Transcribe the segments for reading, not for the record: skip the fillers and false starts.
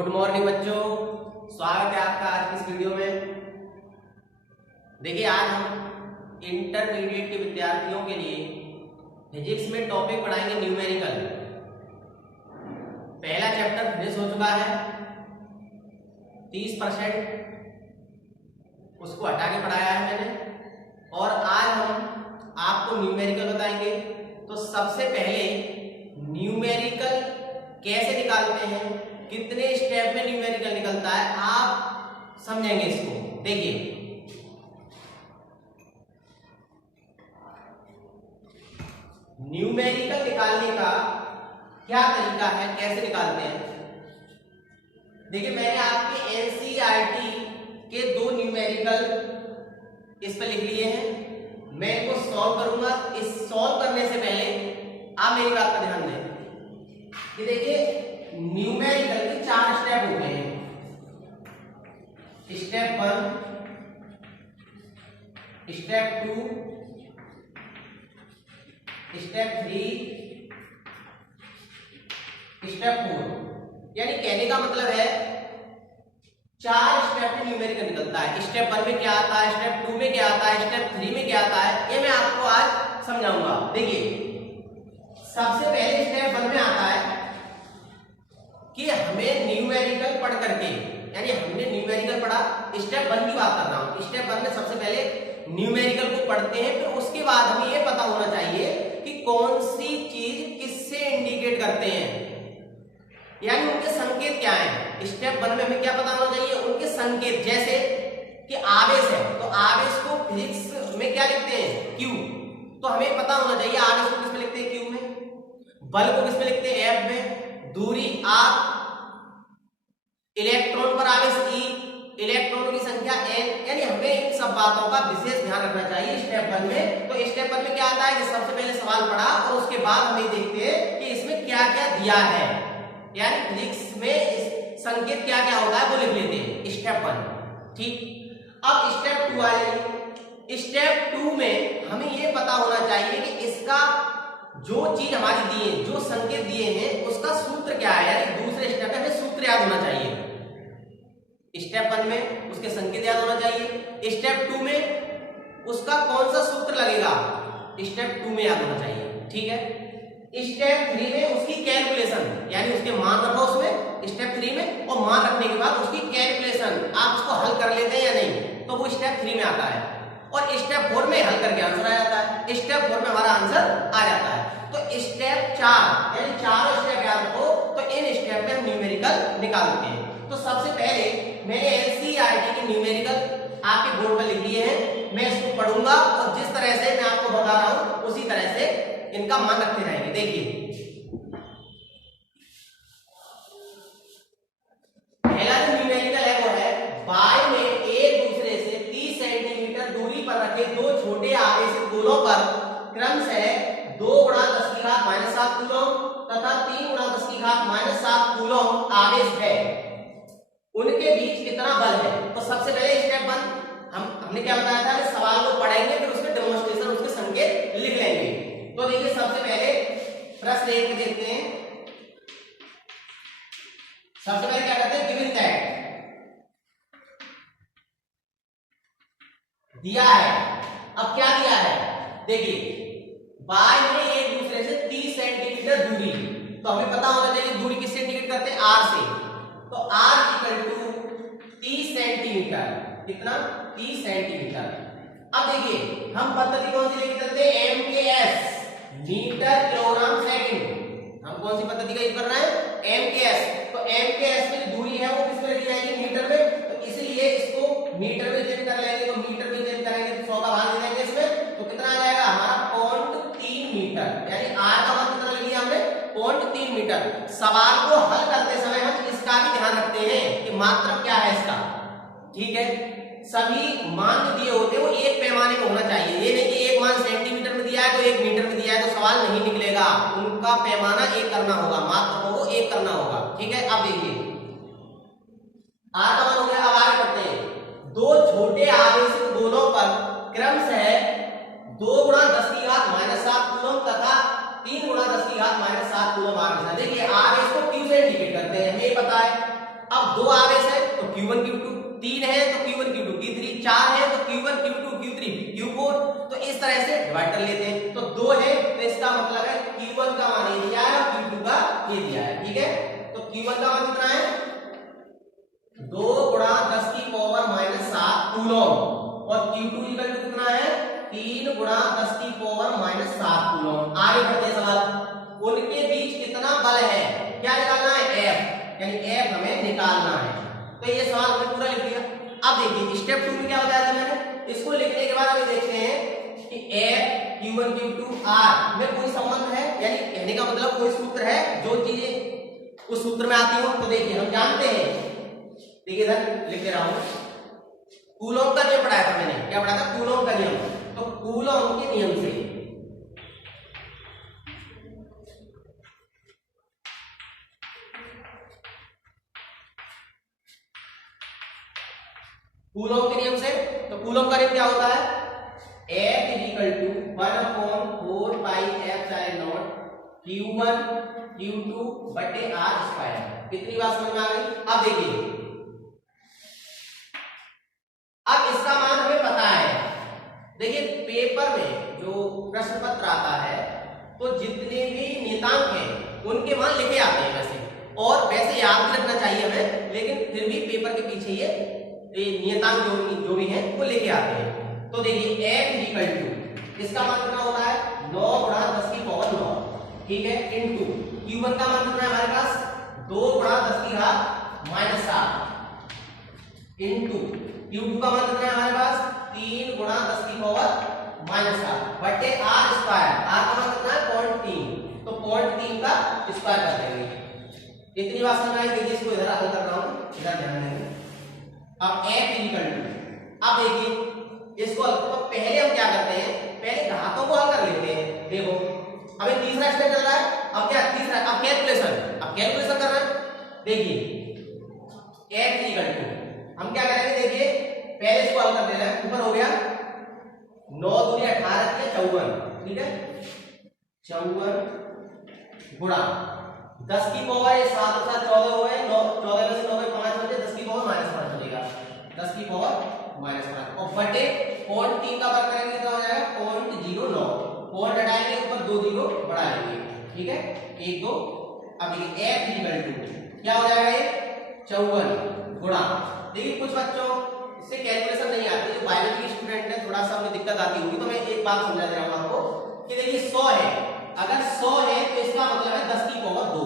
Good morning बच्चों, स्वागत है आपका आज की इस वीडियो में। देखिए आज हम इंटरमीडिएट के विद्यार्थियों के लिए फिजिक्स में टॉपिक पढ़ाएंगे न्यूमेरिकल। पहला चैप्टर फिनिश हो चुका है, 30% उसको हटा के पढ़ाया है मैंने, और आज हम आपको न्यूमेरिकल बताएंगे। तो सबसे पहले न्यूमेरिकल कैसे निकालते हैं, कितने स्टेप में न्यूमेरिकल निकलता है, आप समझेंगे इसको। देखिए न्यूमेरिकल निकालने का क्या तरीका है, कैसे निकालते हैं। देखिए मैंने आपके एनसीईआरटी के 2 न्यूमेरिकल इस पर लिख लिए हैं, मैं इनको सॉल्व करूंगा। इस सॉल्व करने से पहले आप मेरी बात का ध्यान दें कि देखिए न्यूमेरिकल के 4 स्टेप होते हैं। Step 1, step 2, step 3, step 4। यानी कहने का मतलब है 4 स्टेप में न्यूमेरिकल निकलता है। स्टेप 1 में क्या आता है, स्टेप 2 में क्या आता है, स्टेप 3 में क्या आता है, ये मैं आपको आज समझाऊंगा। देखिए सबसे पहले स्टेप 1 में आता है कि हमें न्यूमेरिकल पढ़ करके, यानी हमने न्यूमेरिकल पढ़ा, स्टेप 1 की बात कर रहा हूं। स्टेप 1 में सबसे पहले न्यूमेरिकल को पढ़ते हैं, फिर उसके बाद हमें यह पता होना चाहिए कि कौन सी चीज किससे इंडिकेट करते हैं, यानी उनके संकेत क्या हैं। स्टेप 1 में हमें क्या पता होना चाहिए, उनके संकेत। जैसे कि आवेश है तो आवेश को फिजिक्स में क्या लिखते हैं, क्यू। तो हमें पता होना चाहिए आवेश को किस में लिखते हैं, क्यू में। बल को किस में लिखते हैं, एफ में। दूरी आर, इलेक्ट्रॉन पर आवेश ई, इलेक्ट्रॉनों की संख्या एन। यानी हमें इन सब बातों का विशेष ध्यान रखना चाहिए स्टेप 1 में। तो स्टेप 1 में क्या आता है कि सबसे पहले सवाल पढ़ा और उसके बाद हम ये देखते हैं कि इसमें क्या क्या दिया है, यानी फिजिक्स में संकेत क्या क्या होता है वो लिख लेते हैं स्टेप 1। ठीक, अब स्टेप 2 आइए। स्टेप 2 में हमें ये पता होना चाहिए कि इसका जो चीज हमारी दी है, जो संकेत दिए हैं, उसका सूत्र क्या है। यानी दूसरे स्टेप में हमें सूत्र याद होना चाहिए। स्टेप 1 में उसके संकेत याद होना चाहिए, स्टेप 2 में उसका कौन सा सूत्र लगेगा, स्टेप 2 में याद होना चाहिए। ठीक है, स्टेप 3 में उसकी कैलकुलेशन, यानी उसके मान रखो उसमें स्टेप 3 में, और मान रखने के बाद उसकी कैलकुलेशन आप उसको हल कर लेते हैं या नहीं, तो वो स्टेप 3 में आता है। और स्टेप 4 में हल करके आंसर आ जाता है। स्टेप 4 में हमारा आंसर आ जाता है। तो स्टेप 4 यानी 4 स्टेप याद रखो, तो इन स्टेप में हम न्यूमेरिकल निकालते हैं। तो सबसे पहले मैंने एनसीईआरटी की न्यूमेरिकल आपके बोर्ड पर लिख दिए हैं, मैं इसको पढ़ूंगा और जिस तरह से मैं आपको बता रहा हूं उसी तरह से इनका मान रखते रहेंगे। देखिए पहला जो न्यूमेरिकल है वो है बाय में एक दूसरे से 30 सेंटीमीटर दूरी पर रखे 2 छोटे आवेशित गोलों पर क्रमशः 2 × 10⁻⁷ कूलम तथा 3 × 10⁻⁷ कूलम आवेश है, उनके बीच कितना बल है। तो सबसे पहले स्टेप 1 हमने क्या बताया था, इस सवाल को पढ़ेंगे फिर उसके डेमोंस्ट्रेशन, उसके संकेत लिख लेंगे। तो देखिए सबसे पहले प्रश्न 1 में देखते हैं। सबसे पहले क्या करते हैं, गिवन दैट दिया है। अब क्या दिया है, देखिए बाय में एक दूसरे से 30 सेंटीमीटर दूरी, तो हमें पता होना चाहिए दूरी किससे इंडिकेट करते हैं, आर से। तो आर इक्वल टू 30 सेंटीमीटर, कितना, 30 सेंटीमीटर। अब देखिए हम पद्धति कौन सी लेके चलते हैं, एमकेएस, मीटर किलोग्राम सेकंड। हम कौन सी पद्धति का यूज कर रहे हैं, एमकेएस। तो एमकेएस में दूरी है वो किस में लिखी जाएगी, मीटर में। तो इसलिए इसको मीटर में चेंज कर लेंगे, तो मीटर में चेंज करेंगे तो 100 का भाग दे देंगे इसमें, तो कितना आ जाएगा हमारा 0.3 मीटर। यानी आर का मान कितना ले लिया हमने, 0.3 मीटर। सवाल को हल करते समय हम इसका भी ध्यान रखते हैं कि मात्रक क्या है इसका। ठीक है, सभी मान जो दिए होते हैं वो एक पैमाने में होना चाहिए। ये नहीं कि एक मान सेंटीमीटर में दिया है तो 1 मीटर में दिया है तो सवाल नहीं निकलेगा, उनका पैमाना एक करना होगा, मात्रकों को एक करना होगा। ठीक है, अब देखिए आर का मान हो गया। अब आगे बढ़ते हैं, 2 छोटे आवेशित गोलों पर क्रमशः 2 × 10⁻⁷ कूलम तथा 3 × 10⁻⁷ कूलम आवेश है। देखिए आवेश को क्यू से इंडिकेट करते हैं, हमें पता है। अब दो आवेश है तो Q1 Q2, तीन है तो Q1 Q2 Q3, चार है तो Q1 Q2 Q3 Q4, तो इस तरह से डिवाइड कर लेते हैं। तो दो है तो इसका मतलब है Q1 का मान ये दिया है और Q2 का ये दिया है, ठीक है। तो Q1 का मान कितना है 2 गुणा 10 की पावर माइनस 7 कूलम और Q2 इक्वल टू कितना है 3 गुणा 10 की पावर माइनस 7 कूलम। आगे बढ़ते हैं सवाल, उनके बीच कितना बल है, क्या निकालना है F, यानी F हमें निकालना है। तो ये सवाल हमने पूरा लिख दिया। अब देखिए स्टेप 2 में क्या बताया था मैंने, इसको लिखने के बाद हमें देखते हैं कि F Q1 Q2 R में कोई संबंध है, यानी कहने का मतलब कोई सूत्र है जो चीजें उस सूत्र में आती हो। तो देखिए हम जानते हैं, देखिए इधर लिख दे रहा हूं, कूलॉम का नियम पढ़ाया था मैंने, क्या पढ़ाया था कूलॉम का नियम। तो कूलॉम के नियम से कूलॉम के नियम से, तो कूलॉम का नियम क्या होता है F equal to 1/4 pi F0 Q1 Q2 बटे R स्क्वायर। कितनी बात समझ में आ गई। अब देखिए, अब इसका मान हमें पता है। देखिए पेपर में जो प्रश्न पत्र आता है तो जितने भी नियतांक हैं उनके मान लिखे आते हैं वैसे, और वैसे याद भी रखना चाहिए हमें, लेकिन फिर भी पेपर के पीछे ये नियतांक जो भी हैं वो लेके आते हैं। तो देखिए F इक्वल टू इसका मान कितना होता है 9 गुणा 10 की पावर 9, ठीक है, इनटू Q1 का मान कितना है हमारे पास 2 गुणा 10 की घात माइनस 7 इनटू Q2 का मान कितना है हमारे पास 3 गुणा 10 की पावर माइनस 7 बटे R स्क्वायर। R का मान कितना है 0.3, तो 0.3 का स्क्वायर कर देंगे। इतनी बात समझ में आई। देखिए इसको इधर हल कर रहा हूं, इधर ध्यान देंगे। अब F इक्वल टू, अब देखिए इसको तो पहले हम क्या करते हैं, पहले घातों को हल कर लेते हैं। देखो अभी तीसरा स्टेप चल रहा है, अब क्या तीसरा, अब कैलकुलेशन कर रहे हैं। देखिए F इक्वल टू हम क्या करेंगे, देखिए पहले इसको हल कर दे रहे हैं। ऊपर हो गया 9 दूनी 18 की 54, ठीक है, 54 गुणा 10 की पावर ये 7 और 7 14 हो गए, 14 में से 9 में 5 बचे, 10 की पावर माइनस 5 चलेगा, 10 की पावर माइनस 5 और बटे 0.3 का वर्ग करेंगे तो हो जाएगा 0.09, पॉइंट हटाएंगे ऊपर 2 जीरो बढ़ा लेंगे, ठीक है 1 2। अब देखिए F इक्वल टू क्या हो जाएगा ये 54 गुणा, देखिए कुछ बच्चों इससे कैलकुलेशन नहीं आती, जो बायोलॉजी के स्टूडेंट है थोड़ा सा हमें दिक्कत आती होगी, तो मैं एक बात समझा दे रहा हूं आपको कि देखिए 100 है, अगर 100 है तो इसका मतलब है 10 की पावर 2,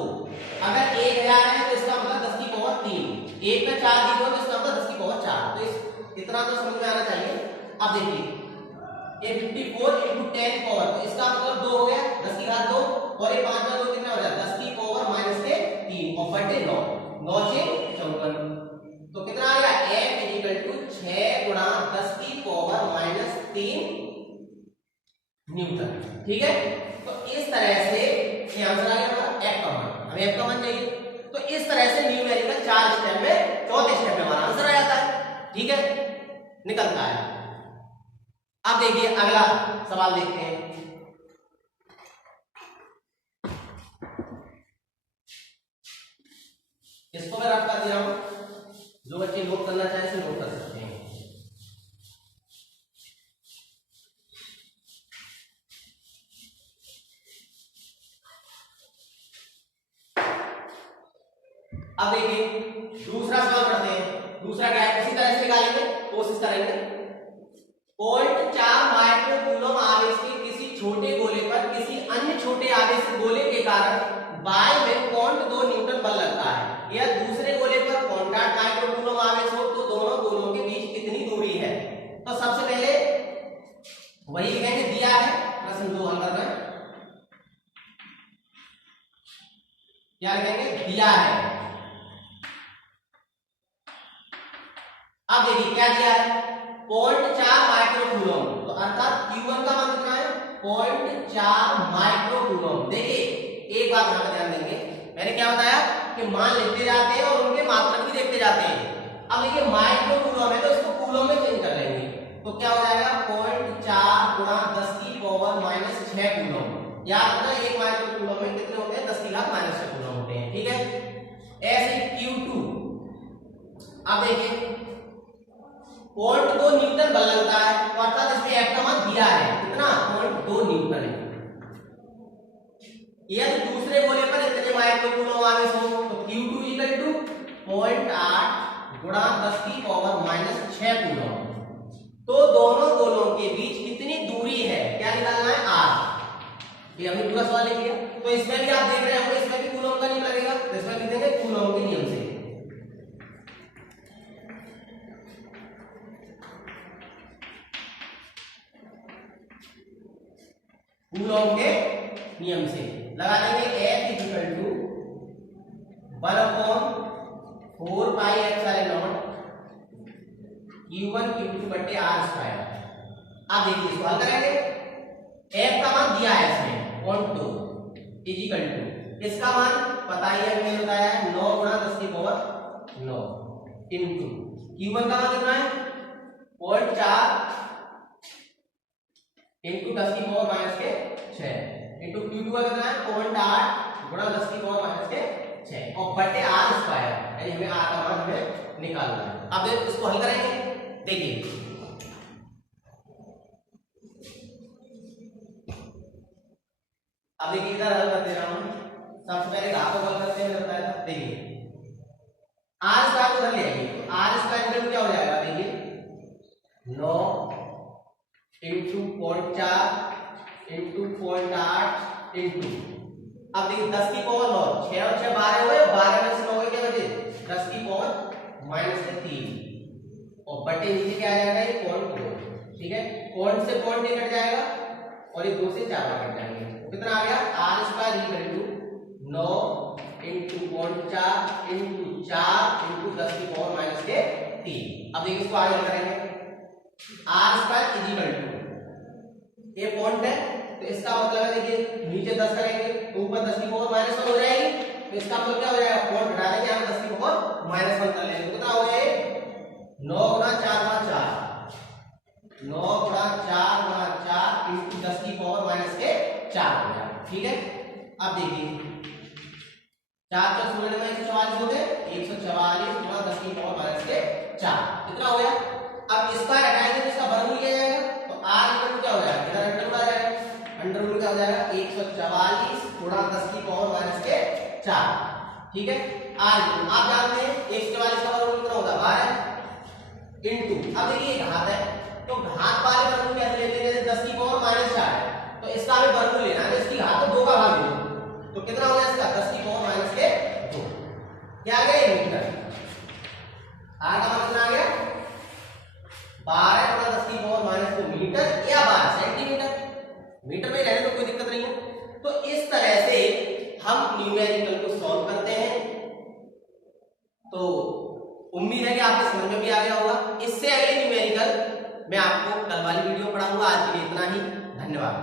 अगर 1000 है तो इसका मतलब 10 की पावर 3, 1 में 4 जीरो तो इसका मतलब 10 की पावर 4। तो इस इतना तो समझ में आना चाहिए। अब देखिए ये 54 into 10 पावर, तो इसका मतलब 2 हो गया 10 की घात 2 और ये 5 में 2 कितना हो जाएगा 10 की पावर माइनस के 3 और बटे 9, 9 से 54, तो कितना आ गया F इक्वल टू 6 गुणा 10 की पावर माइनस 3 न्यूटन, ठीक है। तो इस तरह से ये आंसर आ गया हमारा F का मान, हमें F का मान चाहिए। तो इस तरह से न्यूमेरिकल 4 स्टेप में चौथे स्टेप में हमारा आंसर आ जाता है, ठीक है, निकलता है। अब देखिए अगला सवाल देखते हैं। इसको मैं रफ कर दे रहा हूं, जो बच्चे नोट करना चाहे इसे नोट कर सकते हैं। अब देखिए दूसरा सवाल पढ़ते हैं। दूसरा क्या है, इसी तरह से निकालेंगे, कोशिश करेंगे। 0.4 माइक्रो कूलम आवेश के किसी छोटे गोले पर किसी अन्य छोटे आवेश गोले के कारण बाय में 0.2 न्यूटन बल लगता है, या दूसरे गोले पर 0.8 माइक्रो कूलम आवेश हो तो दोनों गोलों के बीच कितनी दूरी है। तो सबसे पहले वही लिखेंगे, दिया है प्रश्न 2 हल कर रहे हैं, क्या लिखेंगे दिया है। अब देखिए क्या दिया है 0.4 माइक्रो कूलम, तो अर्थात Q1 का मान कितना है 0.4 माइक्रो कूलम। देखिए एक बात यहां पर ध्यान देंगे, मैंने क्या बताया कि मान लिखते जाते हैं और उनके मात्रक भी देखते जाते हैं। अब देखिए माइक्रो कूलम है तो इसको कूलम में चेंज कर लेंगे, तो क्या हो जाएगा 0.4 गुणा 10 की पावर माइनस 6 कूलम। याद रखना एक माइक्रो कूलम में कितने होते हैं 10 की घात माइनस 6 कूलम होते हैं, ठीक है। ऐसे Q2 0.2 न्यूटन बल लगता है, तो अर्थात इसमें F का मान दिया है कितना 0.2 न्यूटन है। यदि दूसरे गोले पर इतने माइक्रोकूलम आवेश हो तो Q2 0.8 गुणा 10 की पावर माइनस 6 कूलम। तो दोनों गोलों के बीच कितनी दूरी है क्या निकालना है R। ये हमने पूरा सवाल लिख लिया। तो इसमें भी आप देख रहे होंगे इसमें भी कूलम का नियम लगेगा, तो इसमें लिख देंगे कूलम के नियम से। कूलम के नियम से लगा देंगे F equal to 1/4 pi epsilon Q1 Q2 बटे R स्क्वायर। आप देखिए सवाल करेंगे F का मान दिया है इसमें 0.2 इक्वल टू इसका मान पता ही है हमें बताया है 9 गुणा 10 की पावर 9 इनटू Q1 का मान कितना है 0.4 इनटू 10 की पावर माइनस के 6 इनटू Q2 का कितना है 0.8 गुणा 10 की पावर माइनस के 6 और बटे R स्क्वायर, यानी हमें R का मान हमें निकालना है। अब इसको हल करेंगे। देखिए अब देखिए इधर हल कर दे रहा हूं। सबसे पहले घात को हल करते हैं मैंने बताया था। देखिए R स्क्वायर को उधर ले आइए, तो R स्क्वायर इक्वल क्या हो जाएगा। देखिए 9 इनटू 0.4 इनटू 0.8 इनटू अब देखिए 10 की पावर 9 6 और 6 12 हुए, 12 में से 9 के क्या बचे 10 की पावर माइनस 3 और बटे नीचे क्या आ जाएगा ये 0.2। ठीक है, पॉइंट से पॉइंट नहीं कट जाएगा और ये 2 से 4 बार कट जाएंगे। तो कितना आ गया R square equal to 9 into 0.4 into 4 into 10 की पावर माइनस के 3। अब देखिए इसको आगे करेंगे R स्क्वायर इक्वल टू ये पॉइंट है, तो इसका मतलब है देखिए नीचे 10 करेंगे तो ऊपर 10 की पावर माइनस 1 हो जाएगी, तो इसका मतलब क्या हो जाएगा पॉइंट हटा देंगे हम 10 की पावर माइनस 1 कर लेंगे। तो कितना हो गया 9 गुणा 4 गुणा 4 9 गुणा 4 गुणा 4 इनटू 10 की पावर माइनस के 4 हो गया। ठीक है, अब देखिए 4 + 16 में 144 हो गए 144 गुणा 10 की पावर माइनस के 4 कितना हो गया। अब इसका हटाएंगे तो इसका वर्गमूल किया जाएगा, तो R इक्वल क्या हो जाएगा इधर अंडर रूट आ जाएगा, अंडर रूट क्या हो जाएगा 144 गुणा 10 की पावर माइनस के 4। ठीक है, R आप जानते हैं 144 का वर्गमूल कितना होता है 12 इनटू अब देखिए घात है तो घात वाले वर्गमूल कैसे लेते हैं, जैसे 10 की पावर माइनस 4 है तो इसका हमें वर्गमूल लेना है, इसकी घात को 2 का भाग दो तो कितना हो गया इसका 10 की पावर माइनस के 2 क्या आ गया मीटर। R का मान कितना आ गया 12 गुणा 10 की पावर माइनस 2 मीटर या 12 सेंटीमीटर, मीटर में रहने तो कोई दिक्कत नहीं है। तो इस तरह से हम न्यूमेरिकल को सॉल्व करते हैं। तो उम्मीद है कि आपके समझ में भी आ गया होगा। इससे अगले न्यूमेरिकल मैं आपको कल वाली वीडियो पढ़ाऊंगा। आज के लिए इतना ही, धन्यवाद।